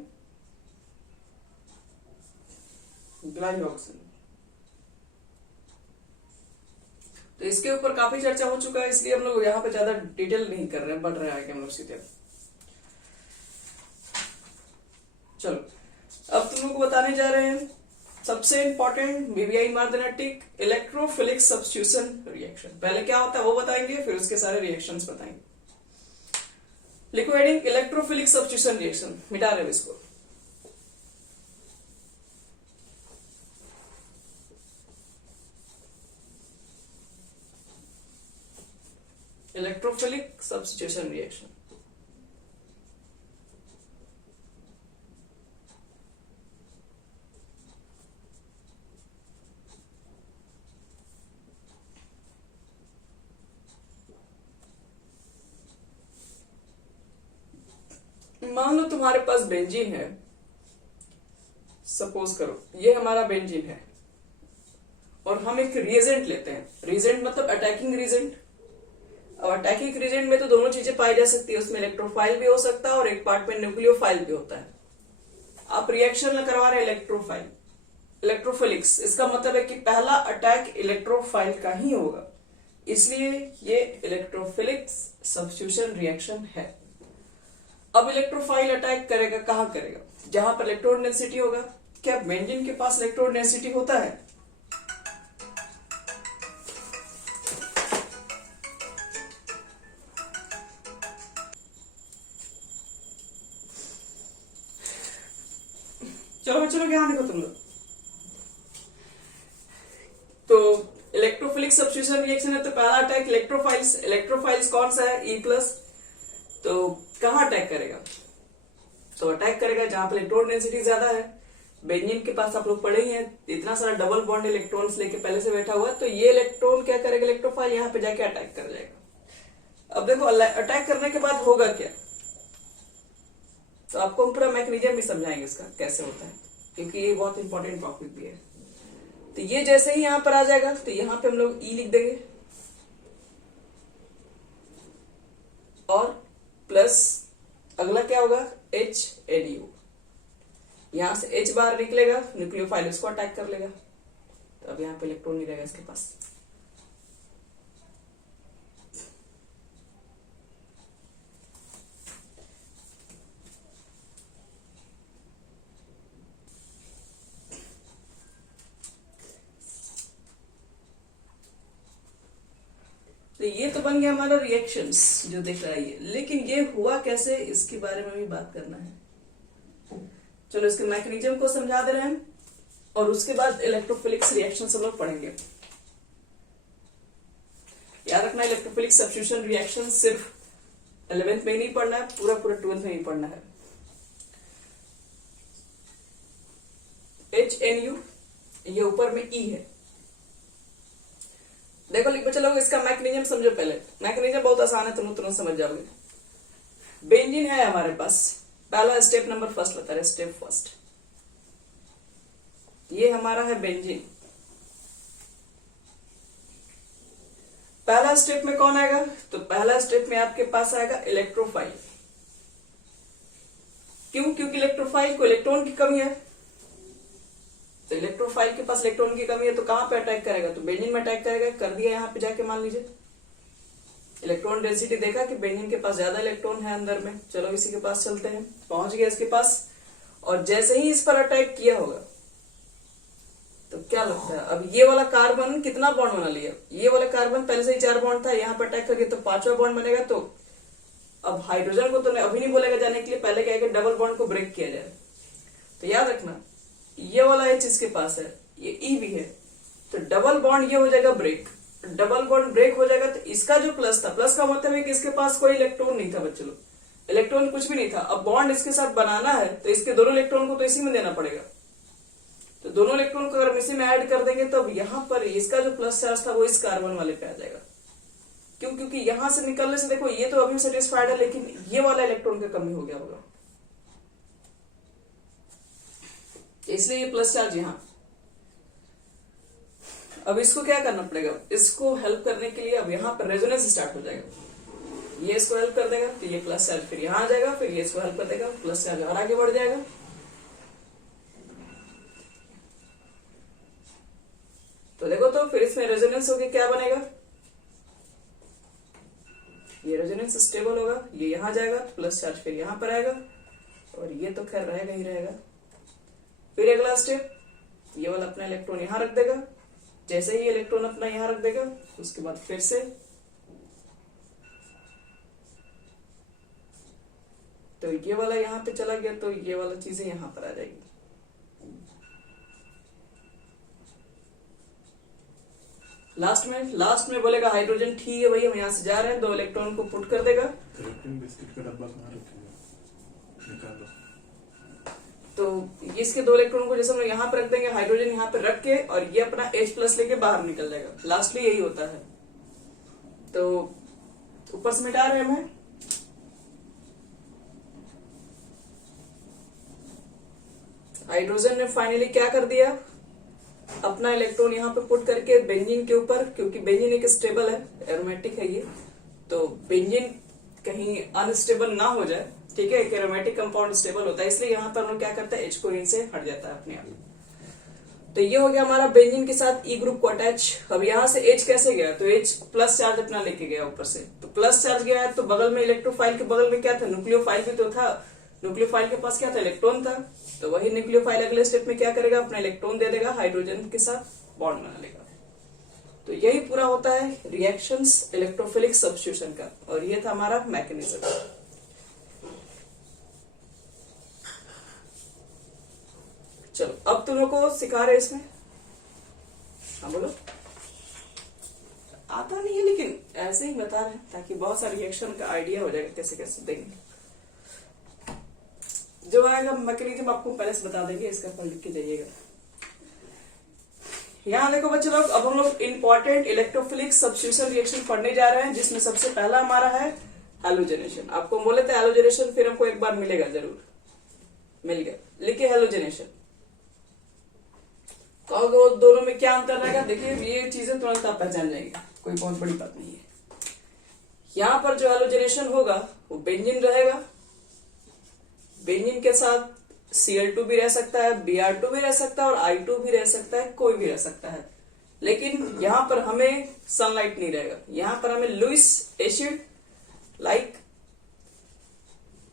ग्लाइऑक्सिन। तो इसके ऊपर काफी चर्चा हो चुका है, इसलिए हम लोग यहाँ पे ज्यादा डिटेल नहीं कर रहे हैं, बढ़ रहे हैं आगे हम लोग सीधे। चलो अब तुम लोग को बताने जा रहे हैं सबसे इंपॉर्टेंट बीबीआई मार देना टिक, इलेक्ट्रोफिलिक सब्स्टिट्यूशन रिएक्शन। पहले क्या होता है वो बताएंगे, फिर उसके सारे रिएक्शंस बताएंगे। लिखो हेडिंग इलेक्ट्रोफिलिक सब्स्टिट्यूशन रिएक्शन, मिटा रहे हो इसको। Electrophilic substitution reaction. मान लो तुम्हारे पास बेंजीन है, सपोज करो ये हमारा बेंजीन है, और हम एक रिएजेंट लेते हैं। रिएजेंट मतलब अटैकिंग रिएजेंट। अब अटैकिंग रिएजेंट में तो दोनों चीजें पाई जा सकती है, उसमें इलेक्ट्रोफाइल भी हो सकता है और एक पार्ट में न्यूक्लियोफाइल भी होता है। आप रिएक्शन न करवा रहे इलेक्ट्रोफाइल, इलेक्ट्रोफिलिक्स, इसका मतलब है कि पहला अटैक इलेक्ट्रोफाइल का ही होगा, इसलिए ये इलेक्ट्रोफिलिक सब्स्टिट्यूशन रिएक्शन है। अब इलेक्ट्रोफाइल अटैक करेगा, कहां करेगा, जहां पर इलेक्ट्रॉन डेंसिटी होगा। क्या बेंजीन के पास इलेक्ट्रॉन डेंसिटी होता है? चलो यहां देखो तुम लोग, तो इलेक्ट्रोफिलिक सब्स्टिट्यूशन रिएक्शन है, तो पहला अटैक इलेक्ट्रोफाइल्स। इलेक्ट्रोफाइल्स कौन सा है, E+, तो कहां अटैक करेगा, तो अटैक करेगा जहां पर इलेक्ट्रॉन डेंसिटी ज्यादा है। बेंजीन के पास आप लोग पढ़े ही हैं, इतना सारा डबल बॉन्ड इलेक्ट्रॉन्स लेके पहले से बैठा हुआ है, तो ये इलेक्ट्रॉन क्या करेगा, इलेक्ट्रोफाइल यहाँ पे जाके अटैक कर जाएगा। अब देखो अटैक करने के बाद होगा क्या, तो आपको हम पूरा मैकेनिज्म भी समझाएंगे इसका कैसे होता है, क्योंकि ये बहुत इंपॉर्टेंट टॉपिक भी है। तो ये जैसे ही यहां पर आ जाएगा, तो यहां पे हम लोग E लिख देंगे, और प्लस अगला क्या होगा HNO, यहां से H बाहर निकलेगा, न्यूक्लियोफाइल इसको अटैक कर लेगा, तो अब यहां पे इलेक्ट्रॉन नहीं रहेगा इसके पास। तो ये तो बन गया हमारा रिएक्शंस जो दिख रहा है ये, लेकिन ये हुआ कैसे इसके बारे में भी बात करना है। चलो इसके मैकेनिज्म को समझा दे रहे हैं, और उसके बाद इलेक्ट्रोफिलिक्स रिएक्शन सब लोग पढ़ेंगे। याद रखना इलेक्ट्रोफिलिक सब्स्टिट्यूशन रिएक्शन सिर्फ 11th में ही नहीं पढ़ना है, पूरा 12th में ही पढ़ना है। HNU, ये ऊपर में E है, देखो लिख बच्चे लोग, इसका मैकेनिज्म समझो पहले। मैकेनिज्म बहुत आसान है, तुरंत समझ जाओगे। बेंजीन है हमारे पास, पहला स्टेप नंबर फर्स्ट बता रहे, स्टेप फर्स्ट। ये हमारा है बेंजीन। पहला स्टेप में कौन आएगा? तो पहला स्टेप में आपके पास आएगा इलेक्ट्रोफाइल। क्यों? क्योंकि इलेक्ट्रोफाइल को इलेक्ट्रॉन की कमी है, तो इलेक्ट्रोफाइल के पास इलेक्ट्रॉन की कमी है, तो कहां पे अटैक करेगा? तो बेंजीन में अटैक करेगा। कर दिया यहां पे जाके, मान लीजिए इलेक्ट्रॉन डेंसिटी देखा कि बेंजीन के पास ज्यादा इलेक्ट्रॉन है अंदर में, चलो इसी के पास चलते हैं। पहुंच गया इसके पास, और जैसे ही इस पर अटैक किया होगा तो क्या लगता है, अब ये वाला कार्बन कितना बॉन्ड बना लिया? ये वाला कार्बन पहले से ही 4 बॉन्ड था, यहाँ पर अटैक करके तो 5वां बॉन्ड बनेगा। तो अब हाइड्रोजन को तो अभी नहीं बोलेगा जाने के लिए, पहले क्या है, डबल बॉन्ड को ब्रेक किया जाए। तो याद रखना, ये वाला H इसके पास है, ये E भी है, तो डबल बॉन्ड ये हो जाएगा ब्रेक। डबल बॉन्ड ब्रेक हो जाएगा तो इसका जो प्लस था, प्लस का मतलब है कि इसके पास कोई इलेक्ट्रॉन नहीं था बच्चों लोग, इलेक्ट्रॉन कुछ भी नहीं था। अब बॉन्ड इसके साथ बनाना है तो इसके दोनों इलेक्ट्रॉन को तो इसी में देना पड़ेगा। तो दोनों इलेक्ट्रॉन को अगर हम इसी में ऐड कर देंगे तो अब यहां पर इसका जो प्लस चार्ज था वो इस कार्बन वाले पे आ जाएगा। क्यों? क्योंकि यहां से निकलने से देखो ये तो अभी सेटिस्फाइड है, लेकिन ये वाला इलेक्ट्रॉन का कमी हो गया होगा, इसलिए ये प्लस चार्ज यहां। अब इसको क्या करना पड़ेगा? इसको हेल्प करने के लिए अब यहां पर रेजोनेंस स्टार्ट हो जाएगा। ये इसको हेल्प कर देगा तो ये प्लस चार्ज फिर यहां आ जाएगा, फिर ये इसको हेल्प कर देगा, प्लस चार्ज और आगे बढ़ जाएगा। तो देखो, तो फिर इसमें रेजोनेंस होके क्या बनेगा? ये रेजोनेंस स्टेबल होगा, ये यहां जाएगा तो प्लस चार्ज फिर यहां पर आएगा, और ये तो खैर रहेगा ही रहेगा। फिर अगला स्टेप, ये वाला अपना इलेक्ट्रॉन यहां रख देगा। जैसे ही इलेक्ट्रॉन अपना यहां रख देगा उसके बाद फिर से तो ये वाला यहां पे चला गया, तो ये वाला चीजें यहां पर आ जाएगी। लास्ट में बोलेगा हाइड्रोजन ठीक है भाई, हम यहां से जा रहे हैं, 2 इलेक्ट्रॉन को पुट कर देगा। बिस्किट का डब्बा कहाँ रखेगा? निकालो। तो इसके 2 इलेक्ट्रॉन को जैसे हम यहां पर रख देंगे, हाइड्रोजन यहां पर रख के, और ये अपना H+ लेके बाहर निकल जाएगा। लास्टली यही होता है। तो ऊपर से मिटा रहे हैं हमें, हाइड्रोजन ने फाइनली क्या कर दिया, अपना इलेक्ट्रॉन यहाँ पे पुट करके बेंजीन के ऊपर, क्योंकि बेंजीन एक स्टेबल है, एरोमेटिक है ये, तो बेंजीन कहीं अनस्टेबल ना हो जाए, ठीक है, एक एरोमेटिक कंपाउंड स्टेबल होता है, इसलिए यहाँ पर हम क्या करते हैं, H को इन से हट जाता है अपने आप। तो ये हो गया हमारा बेंजीन के साथ E ग्रुप को अटैच। अब यहाँ से H कैसे गया, तो H प्लस चार्ज अपना लेके गया ऊपर से, तो प्लस चार्ज गया है, तो बगल में इलेक्ट्रोफाइल के बगल में क्या था, न्यूक्लियोफाइल भी तो था। न्यूक्लियोफाइल के पास क्या था, इलेक्ट्रॉन था, तो वही न्यूक्लियोफाइल अगले स्टेप में क्या करेगा, अपना इलेक्ट्रॉन दे देगा, हाइड्रोजन के साथ बॉन्ड बना लेगा। तो यही पूरा होता है रिएक्शंस इलेक्ट्रोफिलिक सब्स्टिट्यूशन का, और ये था हमारा मैकेनिज्म। चलो अब तुम लोग को सिखा रहे इसमें, हाँ बोलो। आता नहीं है लेकिन ऐसे ही बता रहे हैं ताकि बहुत सारे रिएक्शन का आइडिया हो जाएगा कैसे कैसे देंगे। जो आएगा मैकेनिज्म आपको पहले से बता देंगे, इसका फल लिख के जाइएगा। यहां देखो बच्चे लोग, अब हम लोग इंपॉर्टेंट इलेक्ट्रोफिलिक सब्स्टिट्यूशन रिएक्शन पढ़ने जा रहे हैं, जिसमें सबसे पहला हमारा है हैलोजेनेशन। आपको बोले थे हैलोजेनेशन, फिर हमको एक बार मिलेगा जरूर, मिल गया, लिखिए हैलोजेनेशन। कहोगे वो दोनों में क्या अंतर रहेगा, देखिए ये चीजें तुरंत आप पहचान जाएंगे, कोई बहुत बड़ी बात नहीं है। यहां पर जो हैलोजेनेशन होगा वो बेंजीन रहेगा, बेंजीन के साथ Cl2 भी रह सकता है, Br2 भी रह सकता है, और I2 भी रह सकता है, कोई भी रह सकता है, लेकिन यहां पर हमें सनलाइट नहीं रहेगा। यहां पर हमें लुइस एसिड लाइक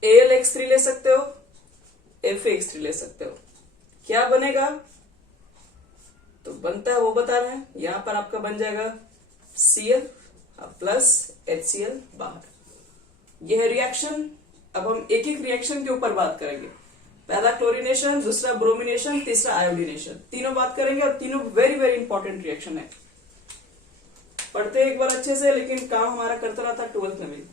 AlX3 ले सकते हो, FAX3 ले सकते हो। क्या बनेगा, तो बनता है वो बता रहे हैं। यहां पर आपका बन जाएगा Cl प्लस HCl बाहर। यह है रिएक्शन। अब हम एक एक रिएक्शन के ऊपर बात करेंगे, पहला क्लोरीनेशन, दूसरा ब्रोमिनेशन, तीसरा आयोडीनेशन, तीनों बात करेंगे, और तीनों वेरी वेरी इंपॉर्टेंट रिएक्शन है। पढ़ते एक बार अच्छे से, लेकिन काम हमारा करता रहा था 12th में भी।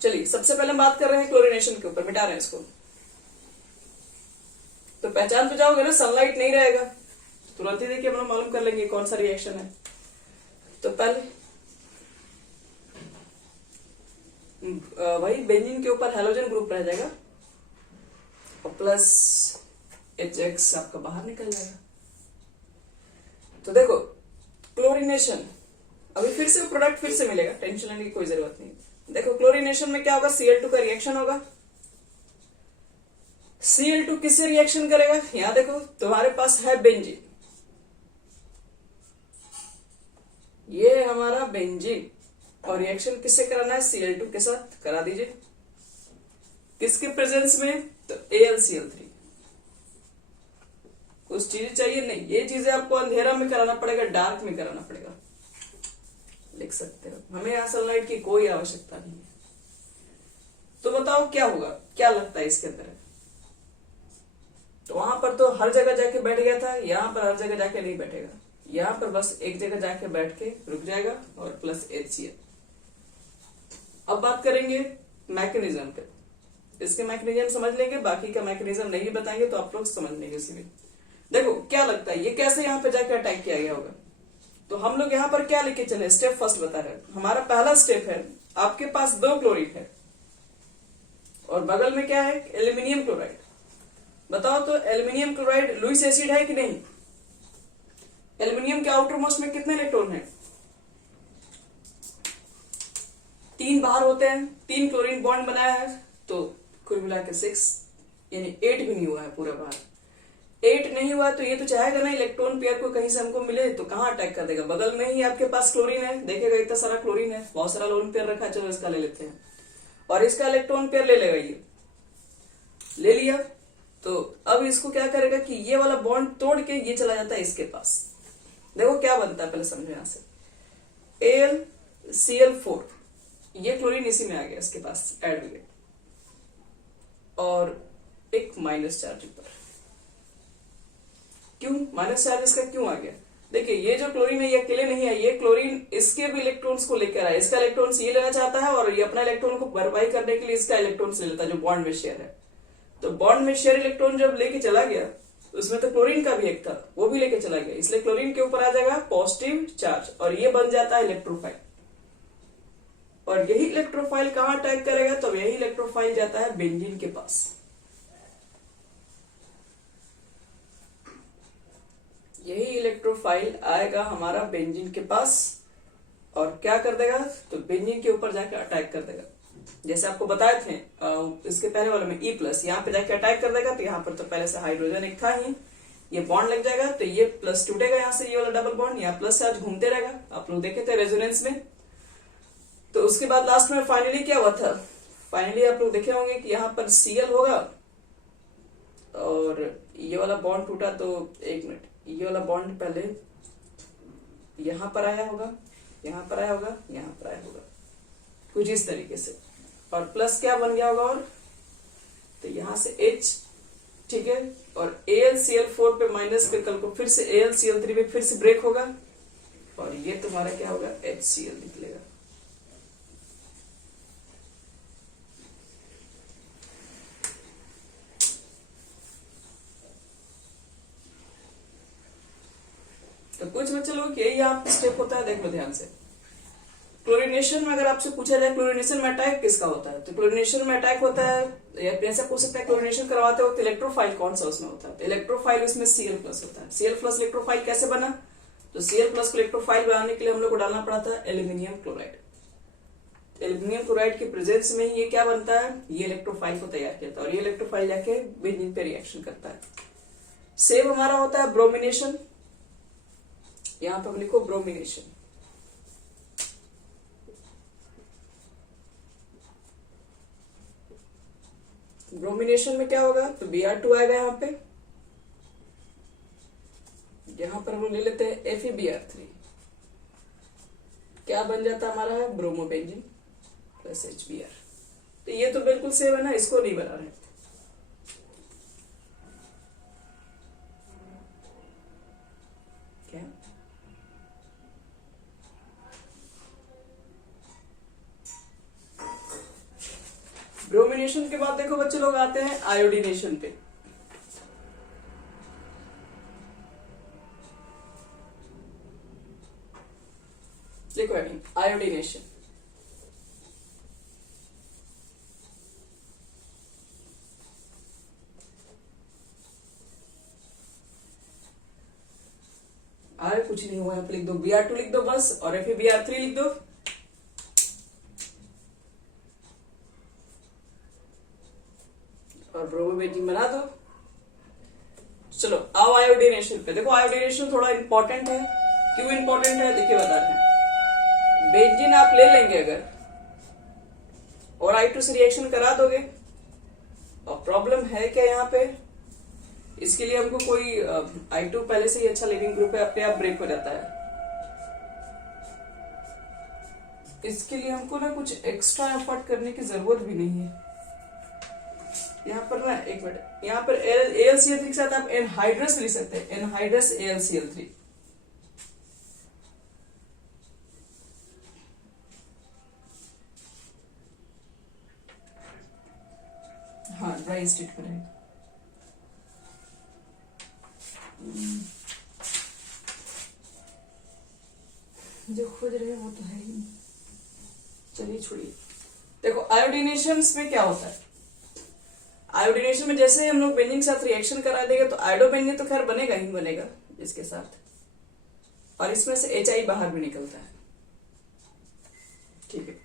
चलिए सबसे पहले हम बात कर रहे हैं क्लोरीनेशन के ऊपर, मिटा रहे हैं इसको। तो पहचान तो जाओगे ना, सनलाइट नहीं रहेगा, तुरंत ही देखिए हम लोग मालूम कर लेंगे कौन सा रिएक्शन है। तो पहले वही बेंजीन के ऊपर हेलोजन ग्रुप रह जाएगा और प्लस HX आपका बाहर निकल जाएगा। तो देखो क्लोरीनेशन, अभी फिर से प्रोडक्ट फिर से मिलेगा, टेंशन लेने की कोई जरूरत नहीं। देखो क्लोरीनेशन में क्या होगा, Cl2 का रिएक्शन होगा। Cl2 किससे रिएक्शन करेगा, यहां देखो तुम्हारे पास है बेंजीन, ये हमारा बेंजीन, और रिएक्शन किससे कराना है, Cl2 के साथ करा दीजिए। किसके प्रेजेंस में, तो AlCl3। कुछ चीजें चाहिए नहीं, ये चीजें आपको अंधेरा में कराना पड़ेगा, डार्क में कराना पड़ेगा, लिख सकते हो। हमें यहां सनलाइट की कोई आवश्यकता नहीं है। तो बताओ क्या होगा, क्या लगता है इसके अंदर। तो वहां पर तो हर जगह जाके बैठ गया था, यहां पर हर जगह जाके नहीं बैठेगा, यहां पर बस एक जगह जाके बैठ के रुक जाएगा और प्लस HCl। अब बात करेंगे मैकेनिज्म पे, इसके मैकेनिज्म समझ लेंगे, बाकी का मैकेनिज्म नहीं बताएंगे तो आप लोग समझ लेंगे इसलिए। देखो क्या लगता है ये कैसे यहाँ पे जाके अटैक किया गया होगा। तो हम लोग यहाँ पर क्या लेके चले, स्टेप फर्स्ट बता रहे हैं। हमारा पहला स्टेप है, आपके पास 2 क्लोरीन है और बगल में क्या है, एल्यूमिनियम क्लोराइड। बताओ तो एल्यूमिनियम क्लोराइड लुईस एसिड है कि नहीं। एल्यूमिनियम के आउटर मोस्ट में कितने इलेक्ट्रॉन है, 3 बाहर होते हैं, 3 क्लोरीन बॉन्ड बनाया है, तो कुल मिला के 6, यानी 8 भी नहीं हुआ है पूरा बाहर। 8 नहीं हुआ तो ये तो चाहेगा ना इलेक्ट्रॉन पेयर को कहीं से हमको मिले, तो कहाँ अटैक कर देगा, बगल में ही आपके पास क्लोरीन है, देखेगा इतना सारा क्लोरीन है, बहुत सारा लोन पेयर रखा है, चलो इसका ले लेते हैं, और इसका इलेक्ट्रॉन पेयर ले लेगा, ये ले लिया। तो अब इसको क्या करेगा कि ये वाला बॉन्ड तोड़ के ये चला जाता है इसके पास। देखो क्या बनता है, पहले समझो यहां से, AlCl4, ये क्लोरीन इसी में आ गया, इसके पास ऐड हो गया, और एक माइनस चार्ज ऊपर। क्यों माइनस चार्ज इसका क्यों आ गया, देखिए ये जो क्लोरीन है ये अकेले नहीं है, ये क्लोरीन इसके भी इलेक्ट्रॉन्स को लेकर आया, इसका इलेक्ट्रॉन्स ये लेना चाहता है और ये अपना इलेक्ट्रॉन को भरपाई करने के लिए इसका इलेक्ट्रॉन्स ले लेता है जो बॉन्ड में शेयर है। तो बॉन्ड में शेयर इलेक्ट्रॉन जब लेके चला गया, उसमें तो क्लोरीन का भी एक था, वो भी लेके चला गया, इसलिए क्लोरीन के ऊपर आ जाएगा पॉजिटिव चार्ज और ये बन जाता है इलेक्ट्रोफाइल। और यही इलेक्ट्रोफाइल कहां अटैक करेगा, तो यही इलेक्ट्रोफाइल जाता है बेंजीन के पास। यही इलेक्ट्रोफाइल आएगा हमारा बेंजीन के पास और क्या कर देगा, तो बेंजीन के ऊपर जाके अटैक कर देगा। जैसे आपको बताए थे इसके पहले वाले में E+, यहाँ पे जाके अटैक कर देगा, तो यहाँ पर तो पहले से हाइड्रोजन एक था ही, ये बॉन्ड लग जाएगा, तो ये प्लस टूटेगा यहाँ से, ये वाला डबल बॉन्ड, यहाँ प्लस चार्ज घूमते रहेगा, आप लोग देखे थे रेजोनेंस में। तो उसके बाद लास्ट में फाइनली क्या हुआ था, फाइनली आप लोग देखे होंगे कि यहाँ पर Cl होगा और ये वाला बॉन्ड टूटा, तो एक मिनट, ये वाला बॉन्ड पहले यहां पर आया होगा, यहां पर आया होगा, यहां पर आया होगा, कुछ इस तरीके से, और प्लस क्या बन गया होगा, और तो यहां से H, ठीक है, और AlCl4 पे माइनस पे कल को फिर से AlCl3 पे फिर से ब्रेक होगा और ये तुम्हारा क्या होगा, HCl निकलेगा। तो कुछ बच्चे लोग यही आप स्टेप होता है, देख लो ध्यान से। क्लोरीनेशन में अगर आपसे पूछा जाए क्लोरीनेशन में अटैक किसका होता है, तो क्लोरीनेशन में अटैक होता है, या ऐसा पूछ सकता है क्लोरीनेशन करवाते हो तो इलेक्ट्रोफाइल कौन सा उसमें होता है, तो इलेक्ट्रोफाइल उसमें Cl+ होता है। Cl+ इलेक्ट्रोफाइल कैसे बना, तो Cl+ को इलेक्ट्रोफाइल बनाने के लिए हम लोग को डालना पड़ा था एल्यूमिनियम क्लोराइड। एल्यूमिनियम क्लोराइड के प्रेजेंस में ही ये क्या बनता है, ये इलेक्ट्रोफाइल को तैयार किया था और ये इलेक्ट्रोफाइल जाके बेंजीन पे रिएक्शन करता है। सेम हमारा होता है ब्रोमिनेशन, यहां पर लिखो ब्रोमिनेशन। ब्रोमिनेशन में क्या होगा, तो Br2 आएगा यहां पर हम ले लेते हैं FeBr3, क्या बन जाता है हमारा है ब्रोमोबेंजीन प्लस HBr। तो ये तो बिल्कुल सेम है ना, इसको नहीं बना रहे। क्या ब्रोमिनेशन के बाद देखो बच्चे लोग आते हैं आयोडीनेशन पे। लिखो हेडिंग आयोडीनेशन। आगे कुछ नहीं हुआ, यहाँ पे लिख दो Br2 लिख दो बस, और FeBr3 लिख दो। और ब्रोमोबेंजीन बना दो। चलो अब आयोडीनेशन पे देखो, आयोडीनेशन थोड़ा इंपॉर्टेंट है। क्यों इंपॉर्टेंट है देखिए बता रहे हैं। बेंजीन आप ले लेंगे अगर और I2 से रिएक्शन करा दोगे, और प्रॉब्लम है क्या यहाँ पे, इसके लिए हमको कोई I2 पहले से ही अच्छा लिविंग ग्रुप है, अपने आप ब्रेक हो जाता है। इसके लिए हमको ना कुछ एक्स्ट्रा एफर्ट करने की जरूरत भी नहीं है। यहाँ पर ना एक मिनट, यहाँ पर AlCl3 के साथ आप एनहाइड्रस लिख सकते हैं, एनहाइड्रस AlCl3। हाँ ड्राई स्टेट पर है। जो खोज रहे वो तो है ही, चलिए छोड़िए। देखो आयोडीनेशन में क्या होता है, आयोडीनेशन में जैसे ही हम लोग बेंजीन के साथ रिएक्शन करा देंगे तो आयोडोबेंजीन तो खैर बनेगा ही बनेगा इसके साथ, और इसमें से HI बाहर भी निकलता है, ठीक है।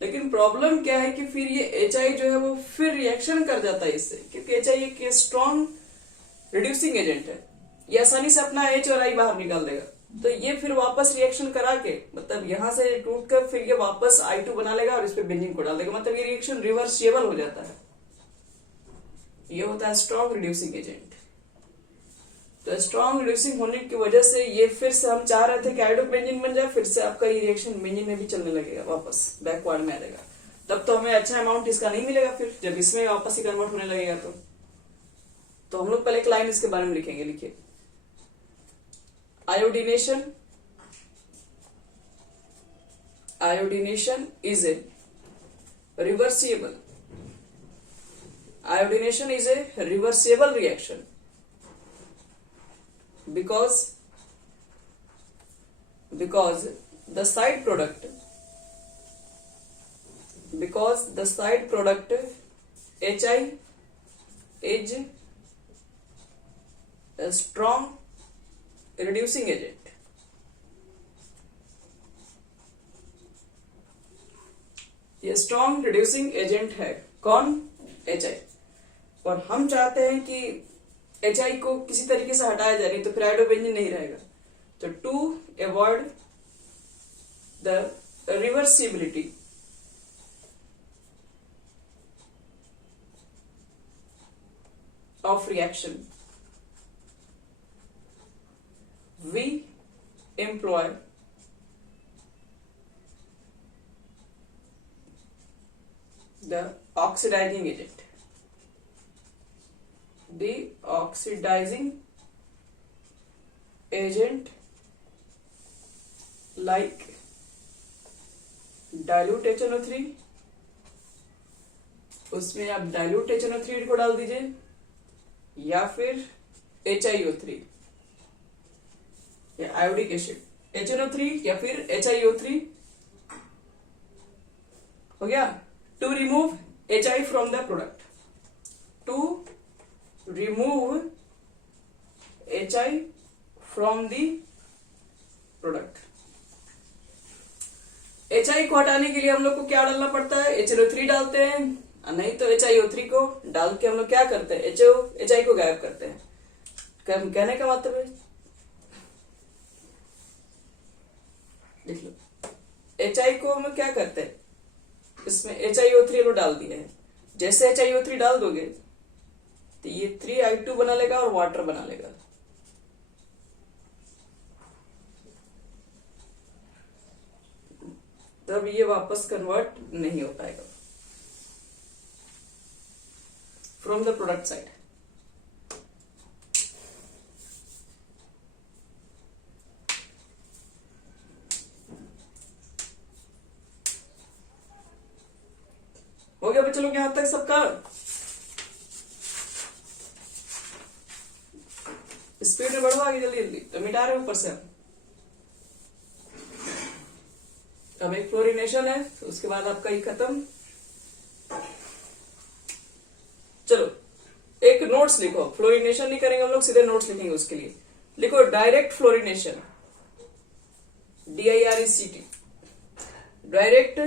लेकिन प्रॉब्लम क्या है कि फिर ये HI जो है वो फिर रिएक्शन कर जाता है इससे, क्योंकि HI एक स्ट्रॉन्ग रिड्यूसिंग एजेंट है, ये आसानी से अपना H और I बाहर निकाल देगा। तो ये फिर वापस रिएक्शन करा के, मतलब यहां से टूट कर फिर ये वापस I2 बना लेगा और इस पे बेंजीन को डाल देगा, मतलब ये रिएक्शन रिवर्सिबल हो जाता है। ये होता है स्ट्रॉन्ग रिड्यूसिंग एजेंट। तो स्ट्रॉन्ग रिड्यूसिंग होने की वजह से ये फिर से हम चाह रहे थे कि आयोडोबेंजीन बन जाए, फिर से आपका ये रिएक्शन बेंजीन में भी चलने लगेगा, वापस बैकवर्ड में आ जाएगा। तब तो हमें अच्छा अमाउंट इसका नहीं मिलेगा, फिर जब इसमें वापस ही कन्वर्ट होने लगेगा तो हम लोग पहले एक लाइन इसके बारे में लिखेंगे। लिखिए iodination is a reversible, iodination is a reversible reaction because the side product HI is a strong reducing agent। ये स्ट्रॉन्ग रिड्यूसिंग एजेंट है कौन, HI। और हम चाहते हैं कि HI को किसी तरीके से हटाया जाए, नहीं तो फिर आयोडोबेंजीन नहीं रहेगा। तो to avoid the reversibility of reaction we employ the oxidizing agent. The oxidizing agent like dilute HNO3, उसमें आप dilute HNO3 को डाल दीजिए, या फिर HiO3 या आयोडिक एसिड। HNO3 या फिर HiO3 हो गया। To remove HI from the product, to remove HI from the product। HI को हटाने के लिए हम लोग को क्या डालना पड़ता है, HNO3 डालते हैं, नहीं तो HiO3 को डाल के हम लोग क्या करते हैं, HI को गायब करते हैं। कहने का मतलब है, देख लो HI को हम लोग क्या करते हैं, इसमें HiO3 लोग डाल दिए हैं। जैसे HiO3 डाल दोगे तो ये 3I2 बना लेगा और वाटर बना लेगा। तब ये वापस कन्वर्ट नहीं हो पाएगा फ्रॉम द प्रोडक्ट साइड। हो गया बच्चों लोग यहां तक सबका। स्पीड में बढ़ो आगे जल्दी जल्दी, तो मिटा रहे ऊपर से हम। अब एक फ्लोरिनेशन है, तो उसके बाद आपका ये खत्म। चलो एक नोट्स लिखो, फ्लोरिनेशन नहीं करेंगे हम लोग, सीधे नोट्स लिखेंगे उसके लिए। लिखो direct fluorination, DIRECT, direct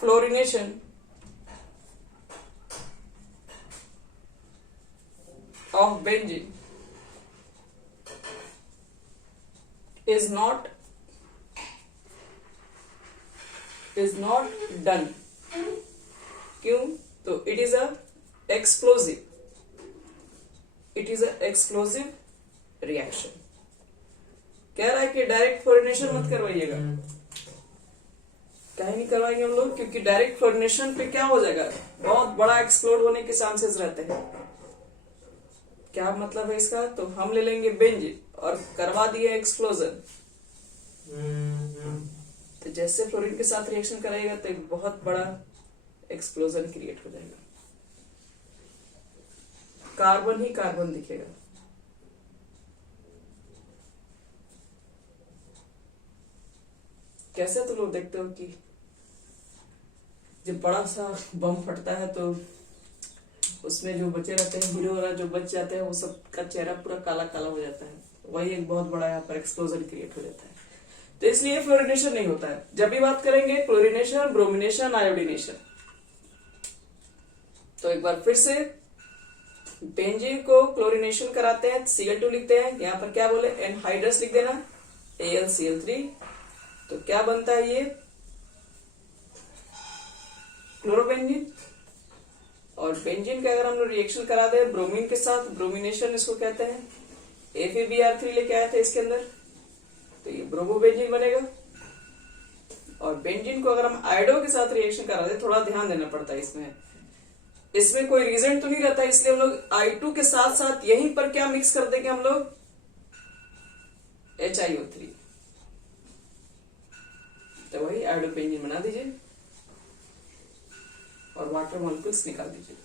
fluorination of benzene is not done। क्यों? तो it is a explosive reaction। कह रहा है कि डायरेक्ट फ्लोरिनेशन मत करवाइएगा। कहीं नहीं करवाएंगे हम लोग, क्योंकि डायरेक्ट फ्लोरिनेशन पे क्या हो जाएगा, बहुत बड़ा एक्सप्लोड होने के चांसेस रहते हैं। क्या मतलब है इसका? तो हम ले लेंगे बेंजीन और करवा दिए एक्सप्लोजन, तो जैसे फ्लोरीन के साथ रिएक्शन कराएगा तो एक बहुत बड़ा एक्सप्लोजन क्रिएट हो जाएगा, कार्बन ही कार्बन दिखेगा। कैसे तो लोग देखते हो कि जब बड़ा सा बम फटता है तो उसमें जो बचे रहते हैं, हीरो वाला जो बच जाते हैं, वो सब का चेहरा पूरा काला काला हो जाता है। वही एक बहुत बड़ा यहाँ पर एक्सप्लोजन क्रिएट हो जाता है। तो इसलिए फ्लोरिनेशन नहीं होता है। जब भी बात करेंगे क्लोरिनेशन, ब्रोमिनेशन, आयोडीनेशन, तो एक बार फिर से बेंजीन को क्लोरिनेशन कराते हैं, Cl2 लिखते हैं। यहाँ पर क्या बोले, एनहाइड्रस लिख देना, AlCl3। तो क्या बनता है ये, क्लोरोबेंजीन। और बेंजीन का अगर हम लोग रिएक्शन करा दे ब्रोमीन के साथ, ब्रोमिनेशन इसको कहते हैं। FeBr3 लेके आए थे इसके अंदर, तो ये ब्रोमोबेंजीन बनेगा। और बेंजीन को अगर हम आयोडो के साथ रिएक्शन करा दे, थोड़ा ध्यान देना पड़ता है इसमें कोई रीजन तो नहीं रहता, इसलिए हम लोग I2 के साथ साथ यहीं पर क्या मिक्स कर देंगे हम लोग, HiO3। तो वही आयोडो बेंजीन बना दीजिए और वाटर मॉलिक्यूल्स निकाल दीजिए।